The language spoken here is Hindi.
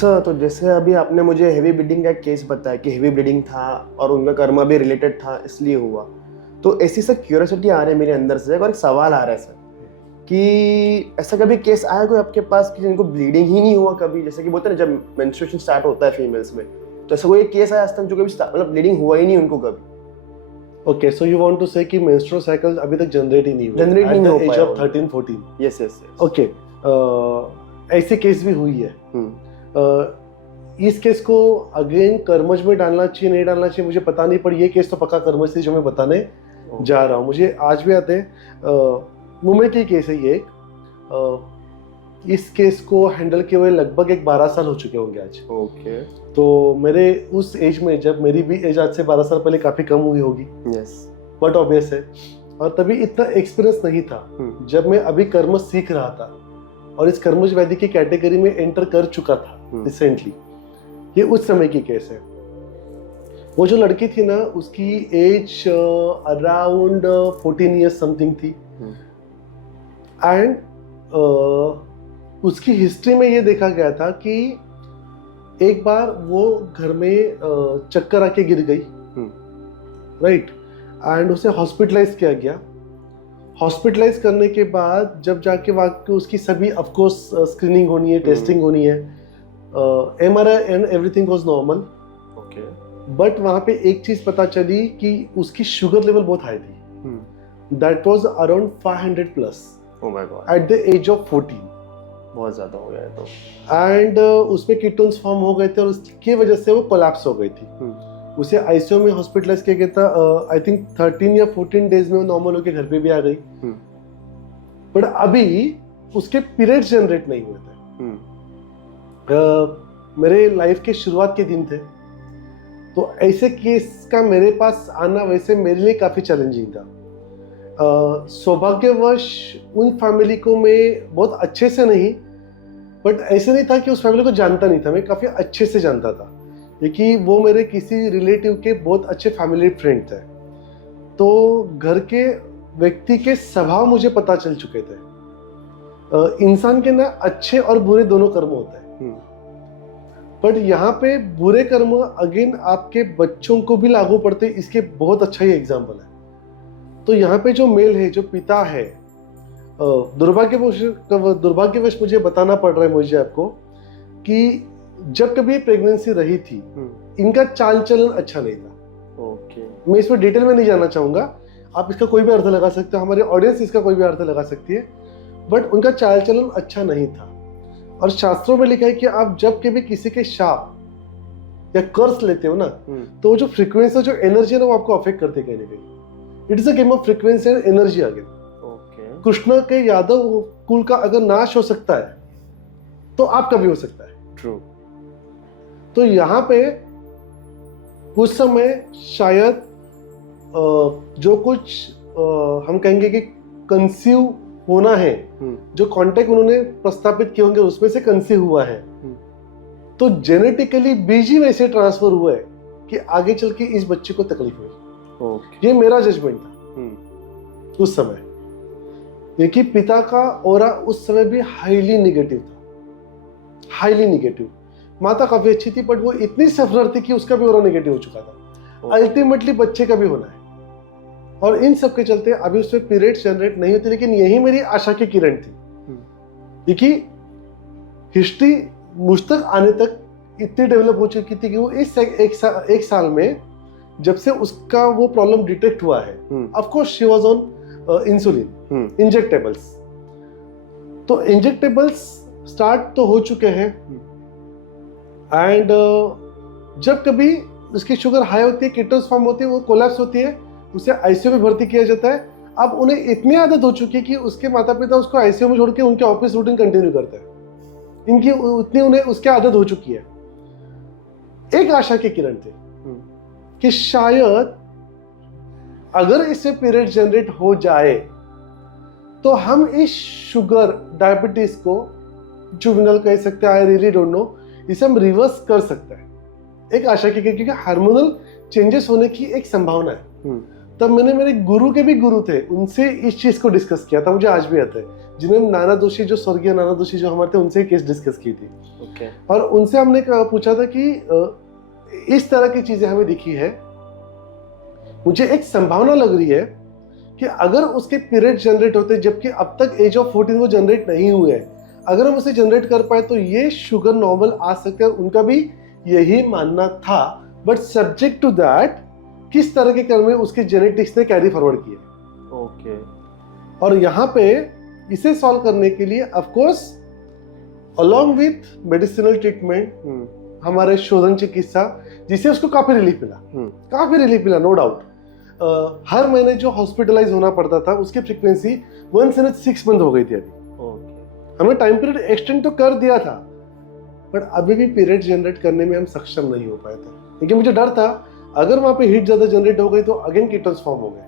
सर, तो जैसे अभी आपने मुझे हेवी ब्लीडिंग का केस बताया कि हेवी ब्लीडिंग था और उनका कर्मा भी रिलेटेड था इसलिए हुआ, तो ऐसी सर क्यूरियोसिटी आ रही है मेरे अंदर से और एक सवाल आ रहा है सर कि ऐसा कभी केस आया कोई आपके पास कि जिनको ब्लीडिंग ही नहीं हुआ कभी, जैसे कि बोलते हैं ना जब मेंस्ट्रुएशन स्टार्ट होता है फीमेल्स में, तो ऐसा कोई केस आया आज तक जो कभी मतलब ब्लीडिंग हुआ ही नहीं उनको कभी? Okay, so you want to say कि मेंस्ट्रुअल साइकिल अभी तक जनरेट ही नहीं हुआ, जनरेट नहीं हो एज पाया ऑफ 13-14? Yes yes. ओके, ऐसे केस भी हुई है। इस केस को अगेन कर्मज में डालना चाहिए नहीं डालना चाहिए मुझे पता नहीं, पर ये केस तो पक्का कर्मज थी जो मैं बताने जा रहा हूँ। मुझे आज भी आते हैं, मुंबई की केस है ये एक। इस केस को हैंडल किए हुए लगभग 12 साल हो चुके होंगे आज। ओके। तो मेरे उस एज में, जब मेरी भी एज आज से 12 साल पहले काफ़ी कम हुई होगी, यस, बट ऑब्वियस है, और तभी इतना एक्सपीरियंस नहीं था। जब मैं अभी कर्मज सीख रहा था और इस कर्मज वैदिक की कैटेगरी में एंटर कर चुका था रिसेंटली, ये उस समय की केस है। वो जो लड़की थी ना, उसकी एज अराउंड 14 ईयर्स समथिंग थी, एंड उसकी हिस्ट्री में ये देखा गया था कि एक बार वो घर में चक्कर आके गिर गई, राइट, एंड उसे हॉस्पिटलाइज किया गया। हॉस्पिटलाइज करने के बाद जब जाके वहाँ उसकी सभी ऑफ कोर्स स्क्रीनिंग होनी है, टेस्टिंग होनी है, MRI and everything was normal. Okay, but वहाँ पे एक चीज पता चली कि उसकी शुगर लेवल बहुत हाई थी। That was around 500 plus oh my God, at the age of 14। बहुत ज्यादा हो गया है तो। एंड उसमें कीटोन्स फॉर्म हो गए थे और उसकी वजह से वो कोलैप्स हो गई थी। उसे आईसीयू में हॉस्पिटलाइज किया गया था। आई थिंक 13 या 14 डेज में वो नॉर्मल होकर घर पे भी आ गई। बट अभी उसके पीरियड्स जनरेट नहीं हुए थे। मेरे लाइफ के शुरुआत के दिन थे, तो ऐसे केस का मेरे पास आना वैसे मेरे लिए काफी चैलेंजिंग था। सौभाग्यवश उन फैमिली को मैं बहुत अच्छे से नहीं, बट ऐसे नहीं था कि उस फैमिली को जानता नहीं था, मैं काफी अच्छे से जानता था, क्योंकि वो मेरे किसी रिलेटिव के बहुत अच्छे फैमिली फ्रेंड थे। तो घर के व्यक्ति के स्वभाव मुझे पता चल चुके थे। इंसान के ना अच्छे और बुरे दोनों कर्म होते हैं, बट यहाँ पे बुरे कर्म अगेन आपके बच्चों को भी लागू पड़ते, इसके बहुत अच्छा ही एग्जाम्पल है। तो यहाँ पे जो मेल है, जो पिता है, दुर्भाग्यवश मुझे बताना पड़ रहा है मुझे आपको कि जब कभी प्रेगनेंसी रही थी, इनका चाल चलन अच्छा नहीं था। ओके, मैं इसमें डिटेल में नहीं जाना चाहूंगा, आप इसका कोई भी अर्थ लगा सकते हो, हमारी ऑडियंस इसका कोई भी अर्थ लगा सकती है, बट उनका चाल चलन अच्छा नहीं था। और शास्त्रों में लिखा है कि आप जब कभी किसी के शाप या कर्स लेते हो ना, तो जो फ्रीक्वेंसी, जो एनर्जी है ना, वो आपको अफेक्ट करते कहीं ना कहीं। It is a game of frequency and energy again. Krishna के यादव कुल का अगर नाश हो सकता है तो आपका भी हो सकता है। ट्रू। तो यहाँ पे उस समय शायद जो कुछ हम कहेंगे कि कंसीव होना है, जो कॉन्टेक्ट उन्होंने प्रस्तापित किए होंगे उसमें से कंसीव हुआ है, तो जेनेटिकली बीज ही वैसे ट्रांसफर हुआ है कि आगे चल के इस बच्चे को तकलीफ हुई। ये मेरा जजमेंट था उस समय, क्योंकि पिता का ऑरा उस समय भी हाईली निगेटिव था, हाईली निगेटिव। माता काफी अच्छी थी, बट वो इतनी सफर थी कि उसका भी ऑरा निगेटिव हो चुका था। अल्टीमेटली बच्चे का भी होना है, और इन सब के चलते अभी उसमें पीरियड्स जनरेट नहीं होती। लेकिन यही मेरी आशा की किरण थी, क्योंकि हिस्ट्री मुझ तक आने तक इतनी डेवलप हो चुकी थी कि वो इस एक साल में जब से उसका वो प्रॉब्लम डिटेक्ट हुआ है, of course she was on insulin, injectables. तो इंजेक्टेबल्स स्टार्ट तो हो चुके हैं, एंड जब कभी उसकी शुगर हाई होती है, कीटोन्स फॉर्म होती है, वो कोलैप्स होती है, उसे आईसीयू में भर्ती किया जाता है। अब उन्हें इतनी आदत हो चुकी है कि उसके माता पिता उसको आईसीयू में छोड़ के उनके ऑफिस रूटीन कंटिन्यू करते हैं। इनकी उतनी उन्हें उसकी आदत हो चुकी है। एक आशा की किरण थी कि शायद अगर इससे पीरियड जनरेट हो जाए तो हम इस शुगर डायबिटीज को, जुवेनाइल कह सकते हैं, आई रियली डोंट नो, इसे हम रिवर्स कर सकते हैं। एक आशा की, क्योंकि हार्मोनल चेंजेस होने की एक संभावना है। तब मैंने मेरे गुरु के भी गुरु थे, उनसे इस चीज को डिस्कस किया था, मुझे आज भी आता है, जिन्होंने नाना जोशी, जो स्वर्गीय नाना जोशी जो हमारे थे, उनसे केस डिस्कस की थी। ओके। और उनसे हमने पूछा था कि इस तरह की चीजें हमें दिखी है, मुझे एक संभावना लग रही है कि अगर उसके पीरियड जनरेट होते जबकि अब तक एज ऑफ 14 वो जनरेट नहीं हुए हैं, अगर हम उसे जनरेट कर पाए तो ये शुगर नॉर्मल आ सकते हैं। उनका भी यही मानना था, बट सब्जेक्ट टू दैट किस तरह के कर्म उसके जेनेटिक्स ने कैरी फॉरवर्ड किए। ओके। और यहाँ पे इसे सॉल्व करने के लिए of course along with medicinal treatment, हमारे शोधन चिकित्सा, जिससे उसको काफी रिलीफ मिला, नो डाउट। हर महीने जो हॉस्पिटलाइज होना पड़ता था उसकी फ्रीक्वेंसी 1 से 6 मंथ हो गई थी अभी। हमने टाइम पीरियड एक्सटेंड तो कर दिया था, बट अभी भी पीरियड जनरेट करने में हम सक्षम नहीं हो पाए थे, क्योंकि मुझे डर था अगर वहां पे हीट ज्यादा जनरेट हो गई तो अगेन कीटोन्स फॉर्म हो गए।